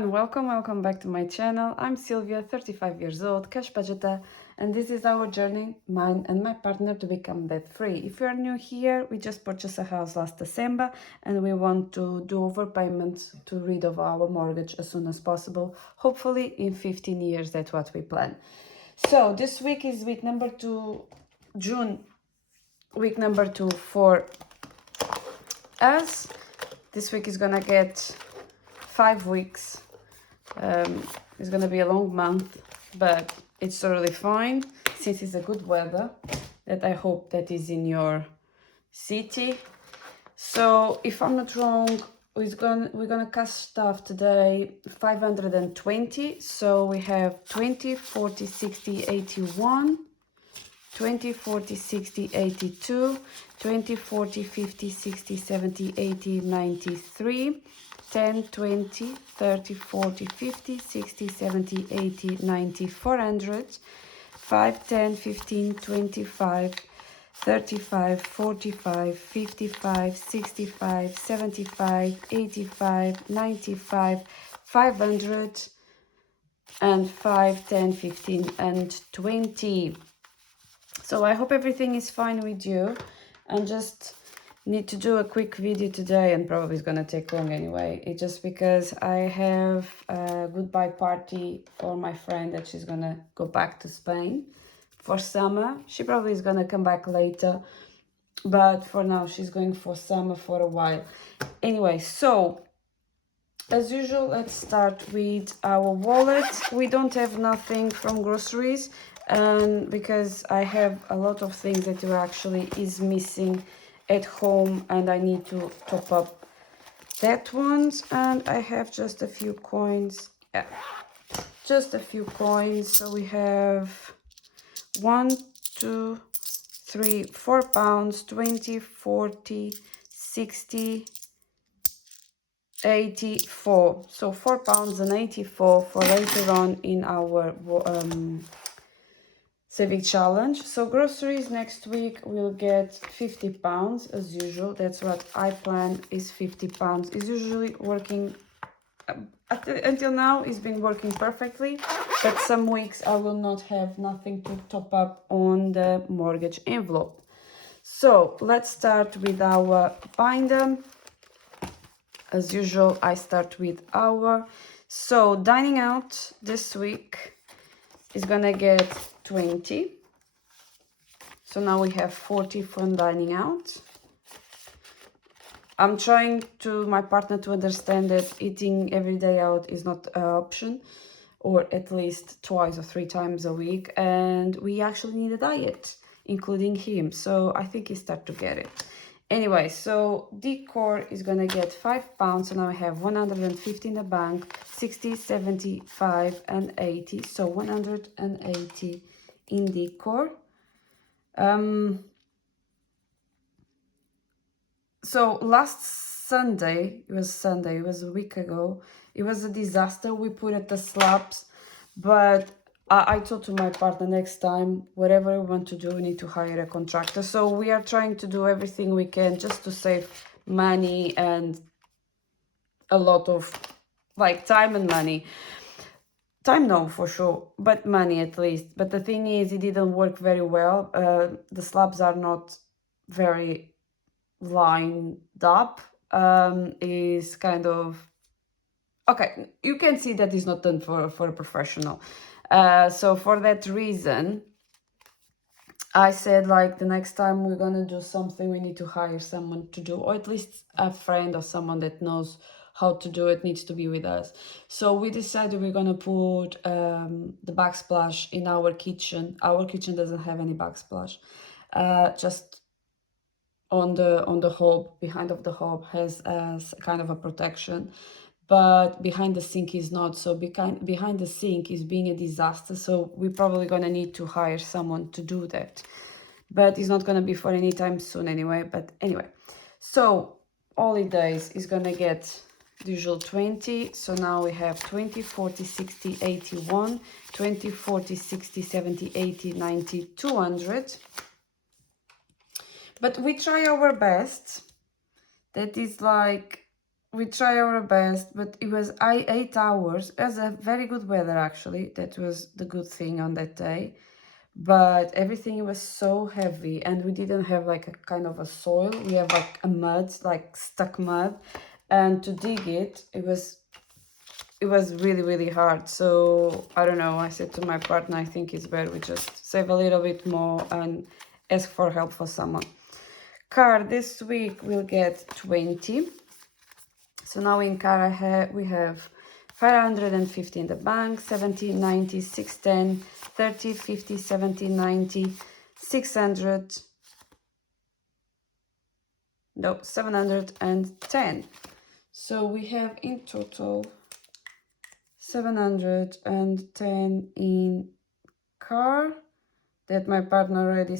everyone, welcome back to my channel. I'm Sylvia, 35 years old, cash budgeter, and this is our journey, mine and my partner, to become debt-free. If you are new here, we just purchased a house last December and we want to do overpayments to rid of our mortgage as soon as possible. Hopefully in 15 years, that's what we plan. So this week is week number 2, June, week number 2 for us. This week is gonna get 5 weeks. It's gonna be a long month, but it's totally fine since it's a good weather that I hope that is in your city. So if I'm not wrong, we're gonna cash stuff today 520. So we have 20, 40, 60, 81, 20, 40, 60, 82, 20, 40, 50, 60, 70, 80, 93, 10, 20, 30, 40, 50, 60, 70, 80, 90, 400, 5, 10, 15, 25, 35, 45, 55, 65, 75, 85, 95, 500, and 5, 10, 15, and 20. So I hope everything is fine with you, and just need to do a quick video today, and probably it's gonna take long anyway. It's just because I have a goodbye party for my friend that she's gonna go back to Spain for summer. She probably is gonna come back later, but for now she's going for summer for a while. Anyway, so as usual, let's start with our wallet. We don't have nothing from groceries, because I have a lot of things that actually is missing at home and I need to top up that ones. And I have just a few coins. Yeah, just a few coins. So we have 1, 2, 3, 4 pounds, 20, 40, 60, 84. So 4 pounds and 84 for later on in our saving challenge. So groceries next week we'll get 50 pounds as usual. That's what I plan, is 50 pounds. It's usually working until now. It's been working perfectly, but some weeks I will not have nothing to top up on the mortgage envelope. So let's start with our binder. As usual, I start with our, so dining out this week is gonna get 20. So now we have 40 from dining out. I'm trying to my partner to understand that eating every day out is not an option, or at least 2 or 3 times a week, and we actually need a diet, including him. So I think he start to get it. Anyway, so decor is gonna get 5 pounds. So now I have 150 in the bank, 60, 75, and 80. So 180 in decor. So last Sunday, it was a week ago, it was a disaster. We put at the slabs, but I told to my partner, next time, whatever we want to do, we need to hire a contractor. So we are trying to do everything we can just to save money and a lot of like time and money. Time, no, for sure, but money at least. But the thing is, it didn't work very well. The slabs are not very lined up. Is kind of, okay, you can see that it's not done for a professional. So for that reason, I said, like, the next time we're gonna do something, we need to hire someone to do, or at least a friend or someone that knows how to do it needs to be with us. So we decided we're gonna put the backsplash in our kitchen. Our kitchen doesn't have any backsplash. Just on the hob, behind of the hob has kind of a protection, but behind the sink is not. So behind the sink is being a disaster. So we're probably gonna need to hire someone to do that, but it's not gonna be for any time soon anyway. But anyway, so holidays is gonna get the usual 20. So now we have 20, 40, 60, 81, 20, 40, 60, 70, 80, 90, 200. But we try our best. That is like we try our best, but it was 8 hours. It was a very good weather, actually. That was the good thing on that day. But everything was so heavy, and we didn't have like a kind of a soil. We have like a mud, like stuck mud. And to dig it, it was really, really hard. So I don't know, I said to my partner, I think it's better we just save a little bit more and ask for help for someone. Car this week will get 20. So now in car we have 550 in the bank, 70, 90, 610, 30, 50, 70, 90, 600, no, 710. So we have in total 710 in car that my partner already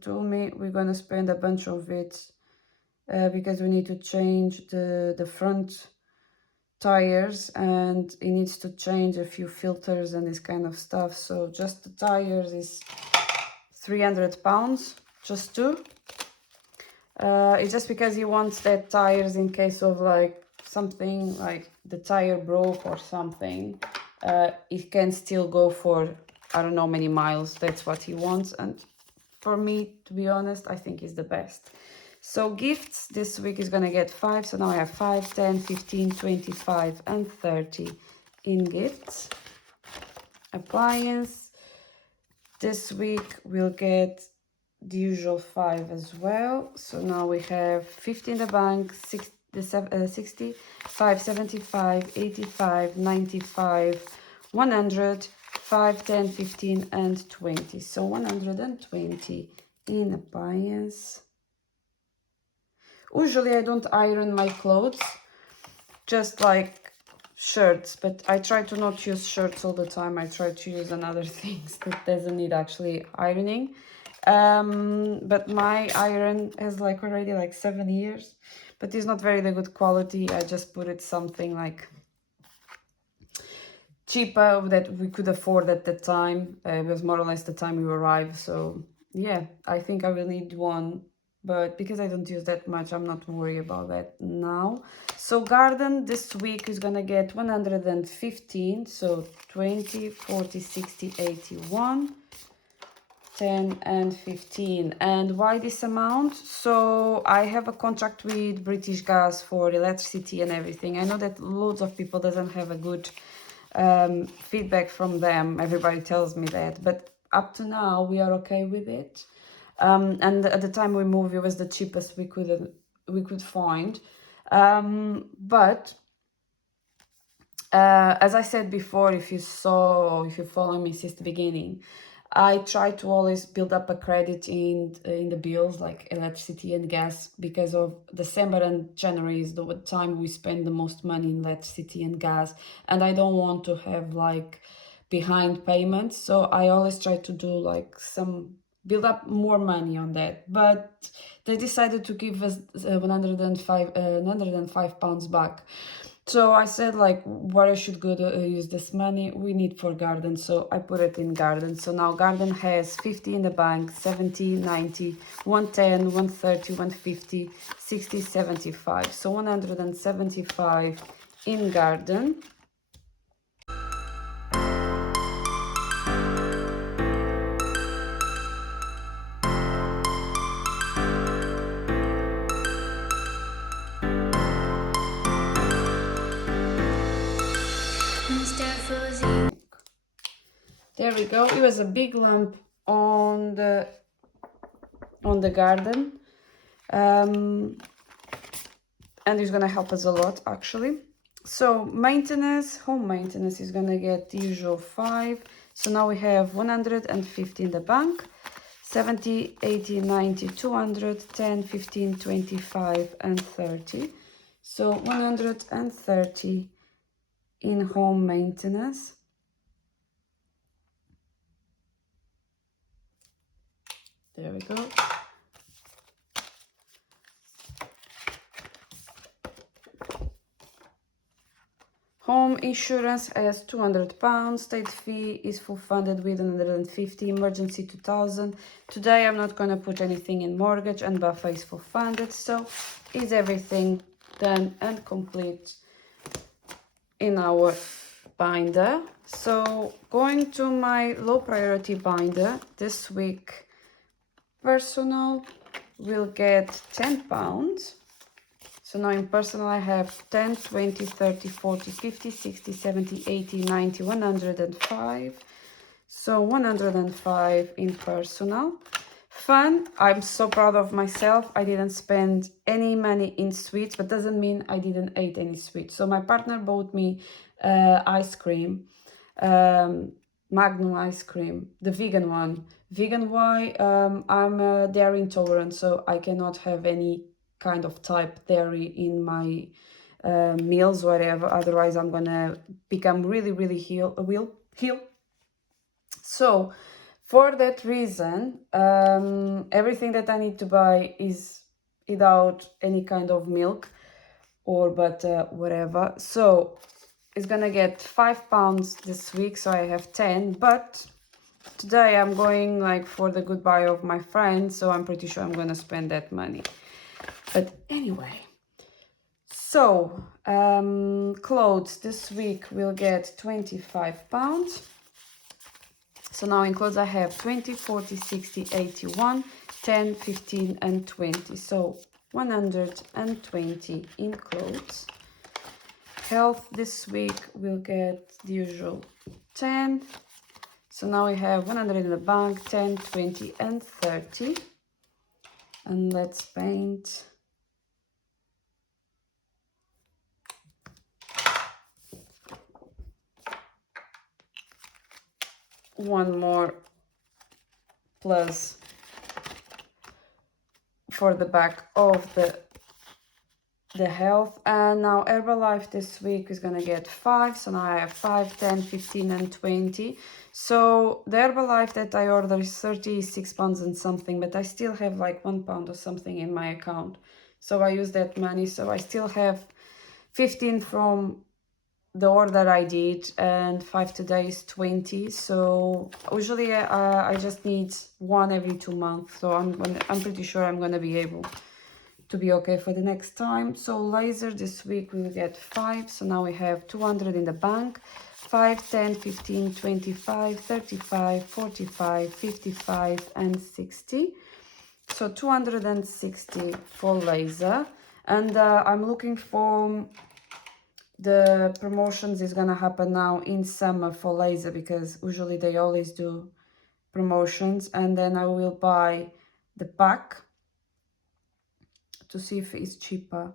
told me we're going to spend a bunch of it because we need to change the front tires, and it needs to change a few filters and this kind of stuff. So just the tires is 300 pounds, just two. It's just because he wants that tires in case of like something like the tire broke or something, it can still go for I don't know many miles. That's what he wants, and for me, to be honest, I think is the best. So gifts this week is gonna get 5. So now I have 5, 10, 15, 25, and 30 in gifts. Appliance this week we'll get the usual 5 as well. So now we have 50 in the bank, 60, 5, 75, 85, 95, 100, 5, 10, 15, and 20. So 120 in appliance. Usually I don't iron my clothes, just like shirts, but I try to not use shirts all the time. I try to use another things that doesn't need actually ironing. But my iron has like already like 7 years, but it's not very good quality. I just put it something like cheaper that we could afford at the time. It was more or less the time we arrived. So yeah, I think I will need one, but because I don't use that much, I'm not worried about that now. So garden this week is gonna get 115. So 20, 40, 60, 81, 10 and 15. And why this amount? So I have a contract with British Gas for electricity and everything. I know that loads of people doesn't have a good feedback from them. Everybody tells me that, but up to now we are okay with it. And at the time we moved, it was the cheapest we could find. But as I said before, if you follow me since the beginning, I try to always build up a credit in the bills like electricity and gas, because of December and January is the time we spend the most money in electricity and gas, and I don't want to have like behind payments. So I always try to do like build up more money on that. But they decided to give us 105 pounds back. So I said like where I should go to use this money, we need for garden. So I put it in garden. So now garden has 50 in the bank, 70, 90, 110, 130, 150, 60, 75. So 175 in garden. There we go. It was a big lump on the garden, and it's gonna help us a lot actually. So maintenance, home maintenance is gonna get the usual 5. So now we have 150 in the bank, 70, 80, 90, 200, 10, 15, 25, and 30. So 130 in home maintenance. There we go. Home insurance has 200 pounds. State fee is full funded with 150. Emergency 2000. Today I'm not going to put anything in mortgage, and buffer is full funded. So is everything done and complete in our binder. So going to my low priority binder, this week personal will get £10. So now in personal I have 10, 20, 30, 40, 50, 60, 70, 80, 90, 105. So 105 in personal. Fun, I'm so proud of myself. I didn't spend any money in sweets, but doesn't mean I didn't eat any sweets. So my partner bought me ice cream, Magnum ice cream, the vegan one. Vegan why? I'm dairy intolerant, so I cannot have any kind of type dairy in my meals, whatever. Otherwise, I'm gonna become really ill. So for that reason, everything that I need to buy is without any kind of milk or butter, whatever. So it's gonna get £5 this week, so I have 10. But today I'm going like for the goodbye of my friend, so I'm pretty sure I'm gonna spend that money. But anyway, so clothes this week will get £25. So now in clothes I have 20, 40, 60, 81, 10, 15 and 20. So 120 in clothes. Health this week will get the usual 10. So now we have 100 in the bank, 10, 20 and 30. And let's paint. One more plus for the back of the health. And now Herbalife this week is gonna get 5. So now I have 5, 10, 15 and 20. So the Herbalife that I ordered is £36 and something, but I still have like £1 or something in my account. So I use that money. So I still have 15 from the order I did, and 5 today is 20. So usually I just need one every 2 months. So I'm pretty sure I'm gonna be able to be okay for the next time. So laser this week we will get 5. So now we have 200 in the bank. 5, 10, 15, 25, 35, 45, 55 and 60. So 260 for laser. And I'm looking for the promotions is gonna happen now in summer for laser, because usually they always do promotions. And then I will buy the pack to see if it's cheaper.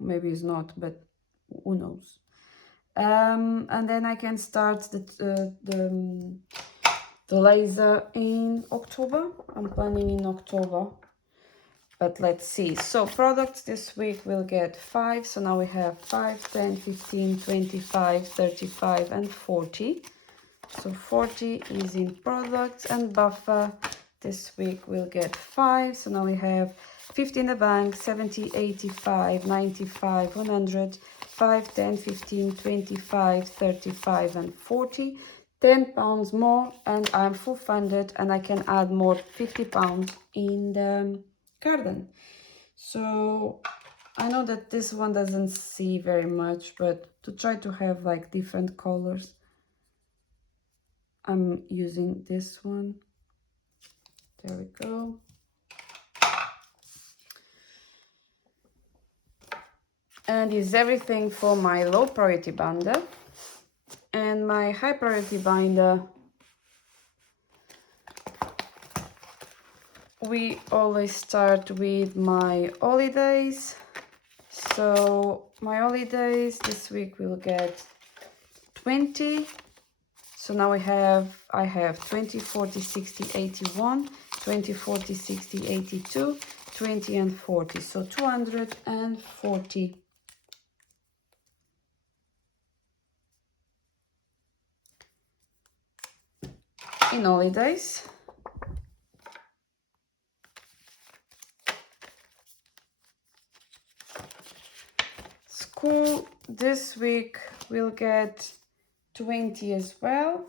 Maybe it's not, but who knows. And then I can start the laser in October. I'm planning in October, but let's see. So products this week will get 5. So now we have 5, 10, 15, 25, 35 and 40. So 40 is in products. And buffer this week will get 5. So now we have 50 in the bank, 70, 85, 95, 100, 5, 10, 15, 25, 35 and 40. £10 more and I'm full funded, and I can add more £50 in the garden. So I know that this one doesn't see very much, but to try to have like different colors, I'm using this one. There we go. And is everything for my low priority binder. And my high priority binder, we always start with my holidays. So my holidays this week will get 20. So now I have 20, 40, 60, 81, 20, 40, 60, 82, 20 and 40. So 240 in holidays. School this week will get 20 as well.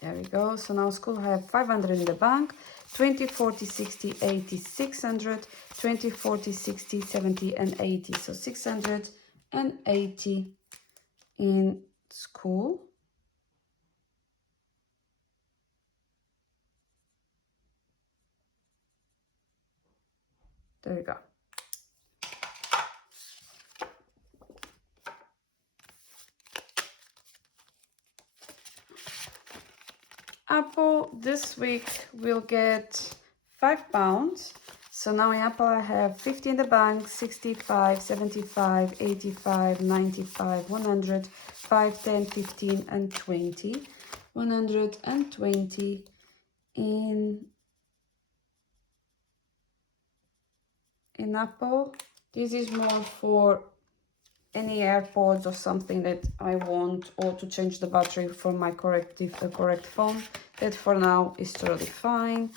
There we go. So now school have 500 in the bank, 20, 40, 60, 80, 600, 20, 40, 60, 70, and 80. So 680 in school. There we go. Apple this week will get £5. So now in Apple I have 50 in the bank, 65, 75, 85, 95, 100, 5, 10, 15, and 20. 120 in Apple. This is more for any AirPods or something that I want, or to change the battery for my correct phone. That for now is totally fine.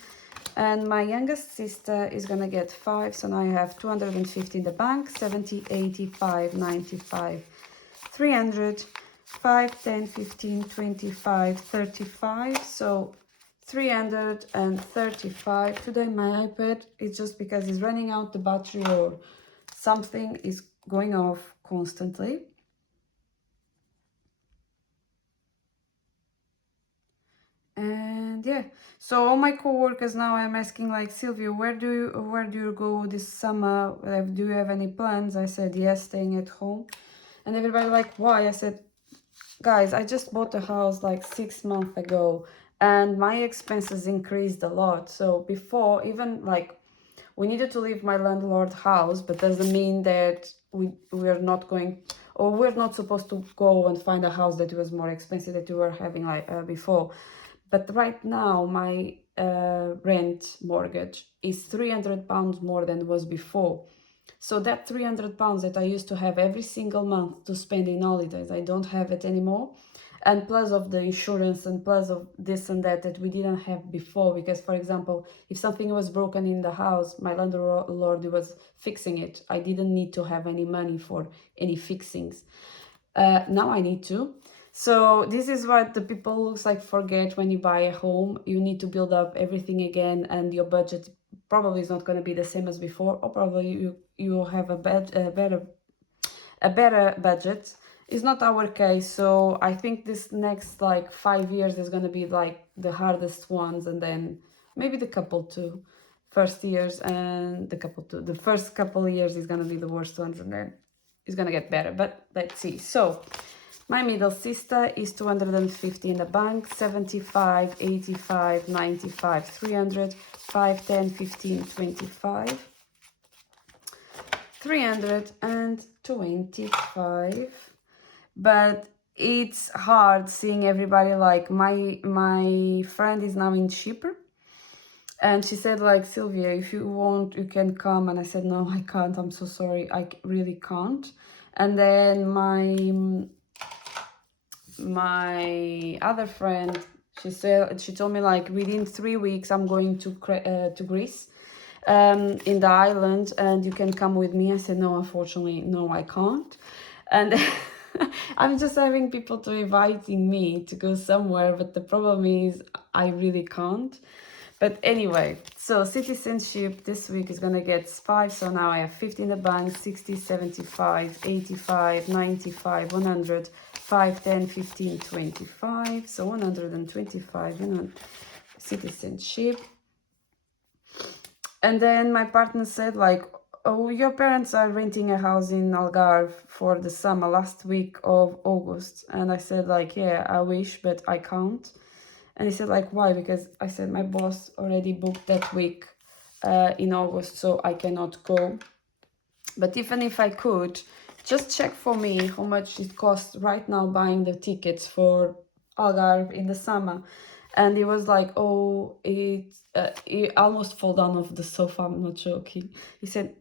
And my youngest sister is gonna get 5, so now I have 250 in the bank, 70, 85, 95, 300, 5, 10, 15, 25, 35, so 335. Today my iPad is just because it's running out the battery or something is going off constantly. And yeah, so all my co-workers now I'm asking like, Sylvia, where do you go this summer? Do you have any plans? I said yes, staying at home. And everybody like, why? I said, guys, I just bought a house like 6 months ago and my expenses increased a lot. So before, even like, we needed to leave my landlord house, but doesn't mean that we're not going, or we're not supposed to go and find a house that was more expensive that we were having like before. But right now my rent mortgage is £300 more than it was before. So that £300 that I used to have every single month to spend in holidays, I don't have it anymore. And plus of the insurance and plus of this and that we didn't have before. Because, for example, if something was broken in the house, my landlord was fixing it. I didn't need to have any money for any fixings. Now I need to. So this is what the people looks like forget when you buy a home. You need to build up everything again, and your budget probably is not going to be the same as before, or probably you have a better budget. It's not our case, so I think this next like 5 years is going to be like the hardest ones, and then maybe the couple two first years, and the first couple of years is going to be the worst ones, and then it's going to get better. But let's see. So my middle sister is 250 in the bank, 75, 85, 95, 300, 5, 10, 15, 25, 325. But it's hard seeing everybody, like my friend is now in Chypre, and she said like, Sylvia, if you want you can come, and I said no, I can't, I'm so sorry, I really can't. And then my other friend, she told me like, within 3 weeks I'm going to Greece, in the island, and you can come with me. I said no, unfortunately, no, I can't. And I'm just having people to inviting me to go somewhere, but the problem is I really can't. But anyway, so citizenship this week is gonna get 5, so now I have 50 in the bank, 60, 75, 85, 95, 100, 5, 10, 15, 25, so 125, citizenship. And then my partner said like, oh, your parents are renting a house in Algarve for the summer, last week of August. And I said like, yeah, I wish, but I can't. And he said like, why? Because I said my boss already booked that week in August, so I cannot go. But even if I could, just check for me how much it costs right now buying the tickets for Algarve in the summer. And he was like, oh, he almost fall down off the sofa, I'm not joking. He said,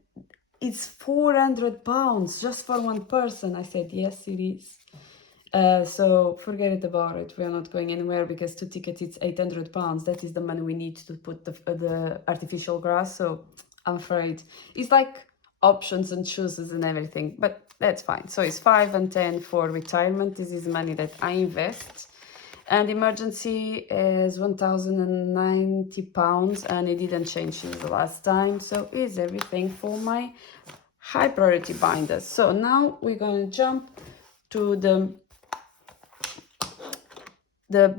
it's £400 just for one person. I said, yes, it is. So forget it about it. We are not going anywhere, because 2 tickets, it's £800. That is the money we need to put the artificial grass. So I'm afraid it's like options and choices and everything, but that's fine. So it's 5 and 10 for retirement. This is money that I invest. And emergency is £1,090, and it didn't change since the last time. So is everything for my high priority binders. So now we're going to jump to the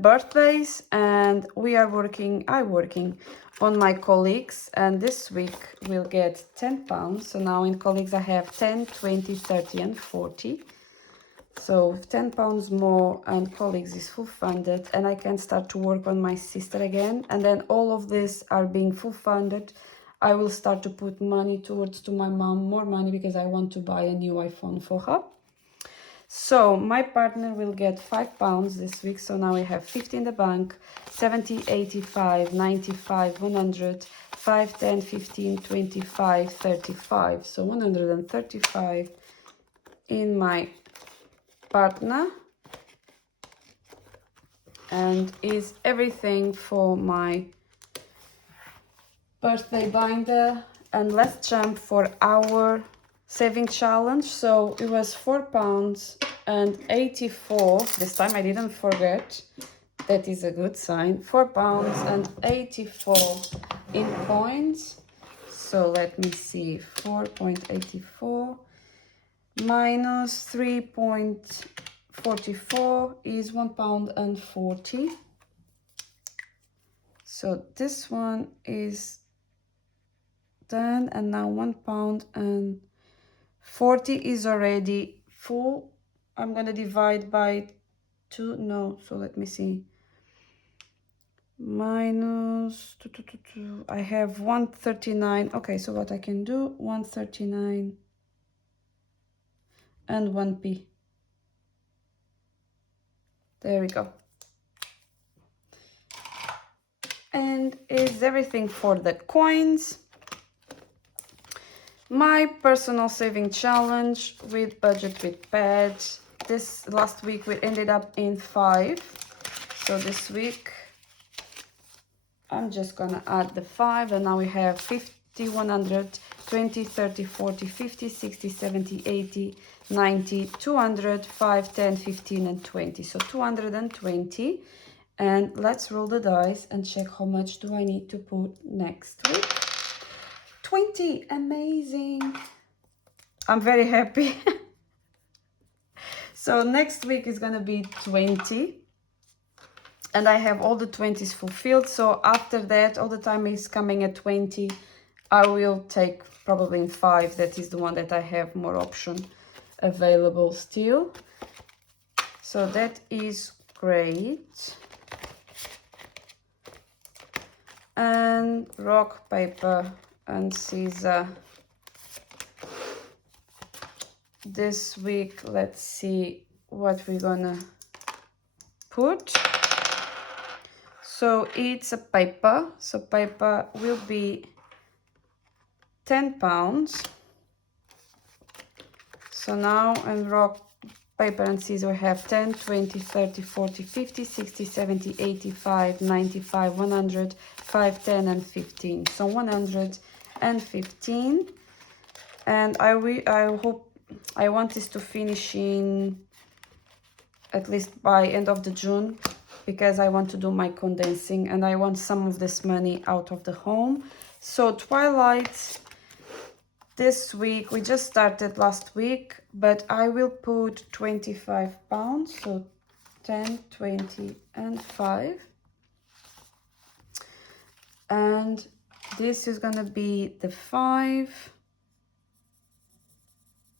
birthdays, and I'm working on my colleagues, and this week we'll get £10. So now in colleagues I have 10, 20, 30 and 40. So £10 more, and colleagues is full funded, and I can start to work on my sister again. And then all of this are being full funded. I will start to put money towards to my mom, more money, because I want to buy a new iPhone for her. So my partner will get £5 this week. So now we have 50 in the bank, 70, 85, 95, 100, 5, 10, 15, 25, 35. So 135 in my partner, and is everything for my birthday binder. And let's jump for our saving challenge. So it was £4.84 this time. I didn't forget. That is a good sign. £4.84 in coins. So let me see, 4.84 minus 3.44 is £1.40. So this one is done, and now £1.40 is already full. I'm gonna divide by 2. No, so let me see. Minus I have 139. Okay, so what I can do, 139 and 1p. There we go. And is everything for the coins. My personal saving challenge with budget with pads. This last week we ended up in 5. So this week I'm just gonna add the 5, and now we have 50, 100, 20, 30, 40, 50, 60, 70, 80, 90, 200, 5, 10, 15 and 20. So 220. And let's roll the dice and check how much do I need to put next week. 20. Amazing. I'm very happy. So next week is gonna be 20. And I have all the 20s fulfilled. So after that, all the time is coming at 20. I will take probably in 5. That is the one that I have more option available still. So that is great. And rock, paper and scissors. This week, let's see what we're gonna put. So it's a paper. So paper will be £10. So now, and rock, paper and scissors, we have 10, 20, 30, 40, 50, 60, 70, 85, 95, 100, 5, 10 and 15. So 115. And I want this to finish in at least by end of the June, because I want to do my condensing and I want some of this money out of the home. So Twilight, this week, we just started last week, but I will put £25. So 10, 20 and 5. And this is gonna be the 5.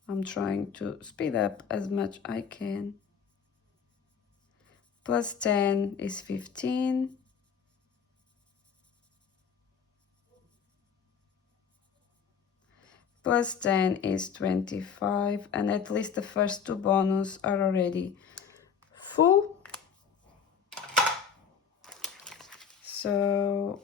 I'm trying to speed up as much I can. Plus 10 is 15. Plus 10 is 25. And at least the first 2 bonus are already full. So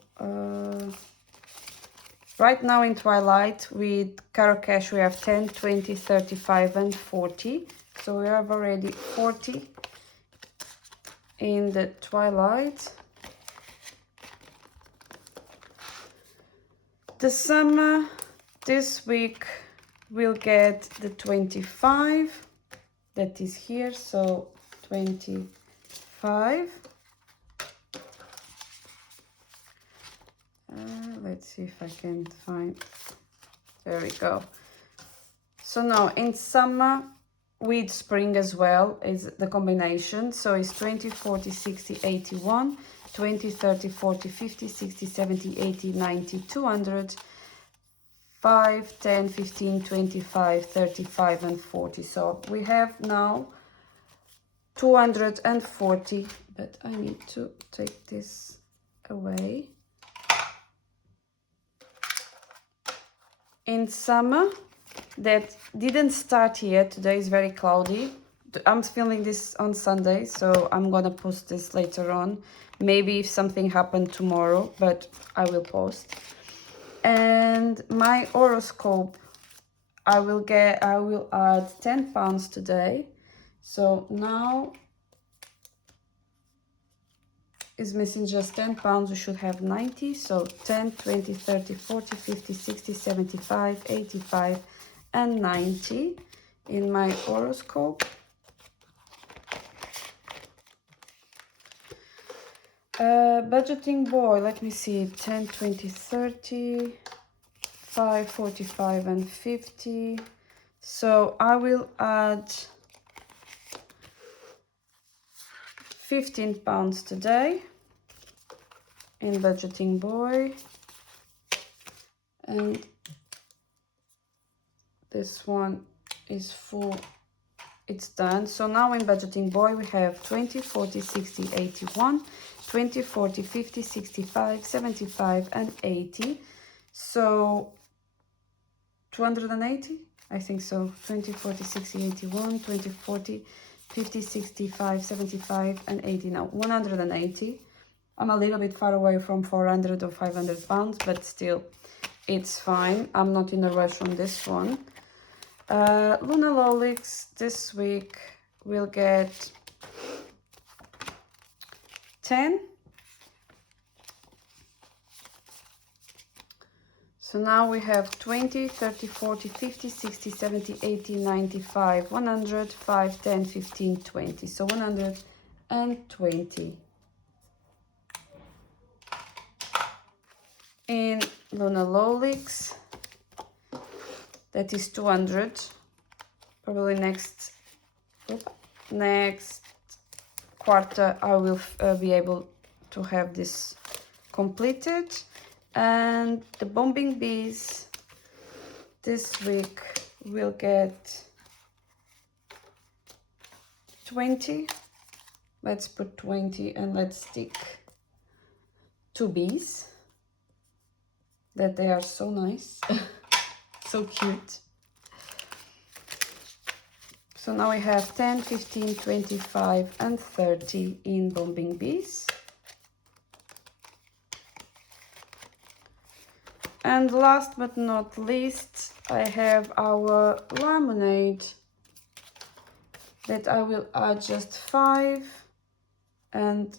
right now in Twilight with Carocash we have 10, 20, 35 and 40. So we have already 40 in the Twilight. The summer, this week we'll get the 25. That is here, so 25. let's see if I can find, there we go. So now in summer with spring as well is the combination. So it's 20, 40, 60, 81, 20, 30, 40, 50, 60, 70, 80, 90, 200, 5, 10, 15, 25, 35 and 40. So we have now 240, but I need to take this away. In summer, that didn't start yet. Today is very cloudy. I'm filming this on Sunday, so I'm gonna post this later on. Maybe if something happened tomorrow, but I will post. And my horoscope, I will add 10 pounds today. So now is missing just 10 pounds. We should have 90. So 10, 20, 30, 40, 50, 60, 75, 85 and 90 in my horoscope. Budgeting boy, let me see, 10, 20, 30, 5, 45 and 50. So I will add 15 pounds today in budgeting boy, and this one is full, it's done. So now in budgeting boy we have 20, 40, 60, 81, 20, 40, 50, 65, 75 and 80. So 280, I think so. 20, 40, 60, 81, 20, 40, 50, 65, 75 and 80. Now 180. I'm a little bit far away from 400 or 500 pounds, but still it's fine. I'm not in a rush on this one. LUNALLOLYX this week will get 10. So now we have 20, 30, 40, 50, 60, 70, 80, 95, 100, 5, 10, 15, 20. So 120. In LUNALLOLYX, that is 200. Probably next quarter I will be able to have this completed. And the bombing bees this week will get 20. Let's put 20 and let's stick 2 bees. That they are so nice. So cute. So now we have 10, 15, 25 and 30 in bombing bees. And last but not least, I have our lemonade that I will add just 5, and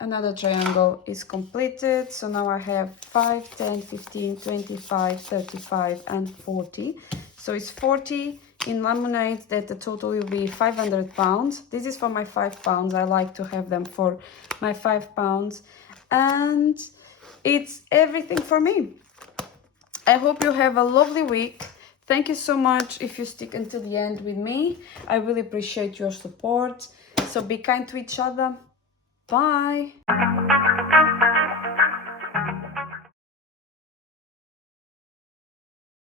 another triangle is completed. So now I have 5, 10, 15, 25, 35 and 40. So it's 40 in lemonade, that the total will be 500 pounds. This is for my 5 pounds. I like to have them for my 5 pounds. And it's everything for me. I hope you have a lovely week. Thank you so much if you stick until the end with me. I really appreciate your support. So be kind to each other. Bye.